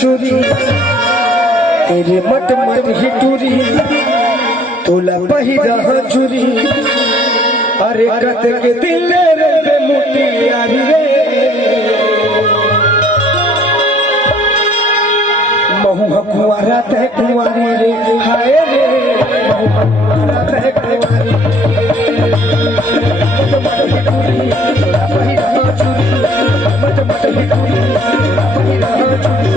चूरी तेरे मट मट ही टूरी तोला पहिरा चूरी अरे कत के दिल रे मुटी यारी रे महुआ कुंवारा तय कुंवारी रे हाय रे महुआ कुंवारा तय कुंवारी मट मट ही टूरी तोला पहिरा चूरी मट मट ही टूरी तोला पहिरा चूरी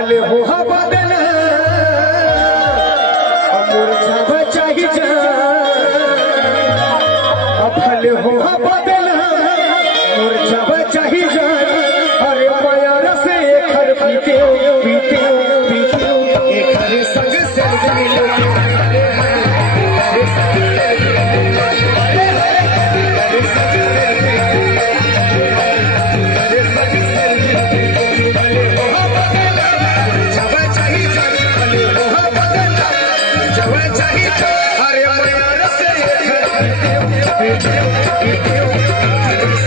भले हो बदना मुरझा चाहिए भले हो बदना मुरझा चाहिए अरे प्यार से खर पीते पीते पीते एक संग से अरे